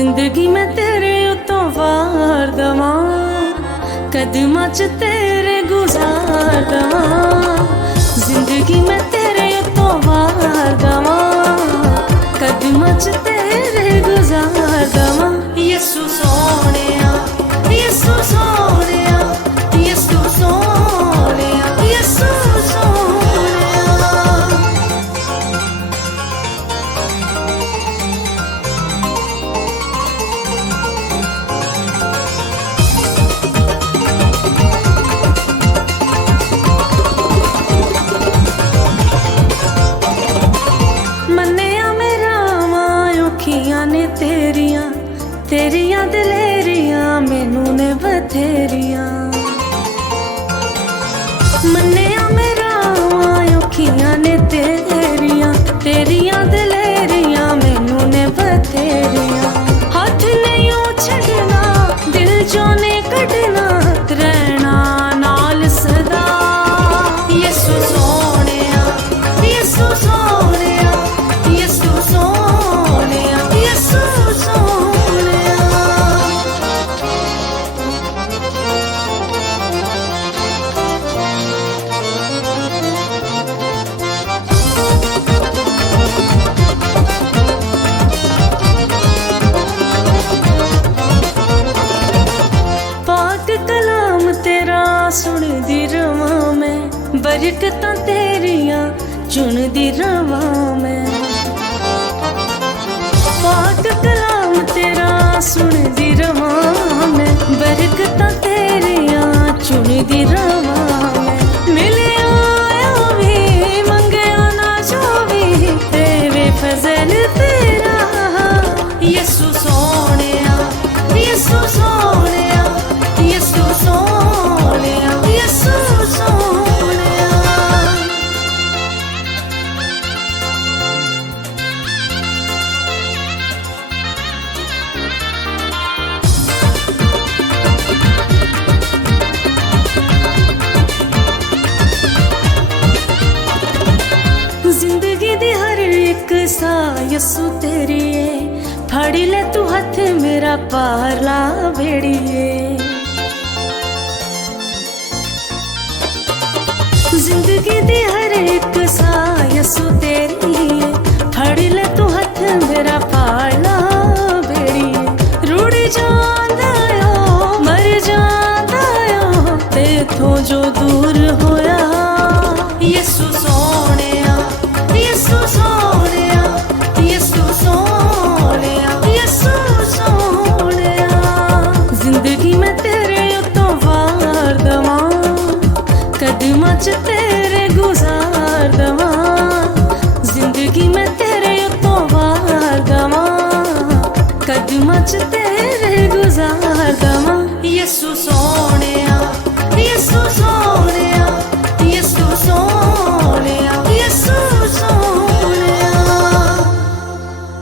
जिंदगी मैं तेरे उतों वार दवां, कदमां च तेरे गुजार दवां। जिंदगी मैं तेरे उतों वार दवां, कदमां च तेरे गुजार दवां। यसू सोहणिया, यसू सोहणिया, यसू सोहणिया, यसू सोहणिया। मन्निया मेरा औखियां ने तेरियां, तेरियां दलेरियां मैनू ने बथेरियां। मन्निया मेरा औखियां ने तेरियां, तेरियां दलेरियां मैनू ने बथेरियां। हाथ नहीं छड़ना, दिल चों ने कढना, रहना नाल सदा। यसू सोहणिया, यसू सोहणिया, यसू सोहणिया, यसू सोहणिया। पाक कलाम तेरा सुनदी रवां मैं, बरकतां तेरियां चुनदी रवां मैं। पाक कलाम तेरा सुनदी रवां मैं, बरकतां तेरियां चुनदी रवां मैं। मिलिया भी मंगया ना जो भी, तेरे फजल तेरा। यसू सोहणिया, यसू सोहणिया, यसू सोहणिया, यसू सोहणिया। जिंदगी दी हर एक सा यसू तेरी है, फड़ी ले तू हथ मेरा पारला भेड़िए। जिंदगी दी हर एक सा यसू तेरी है, फड़ी ले तू हथ मेरा पारला भेड़िए। रुड़ जांदा ओ मर जांदा ओ, तेथों जो दूर होया। यसू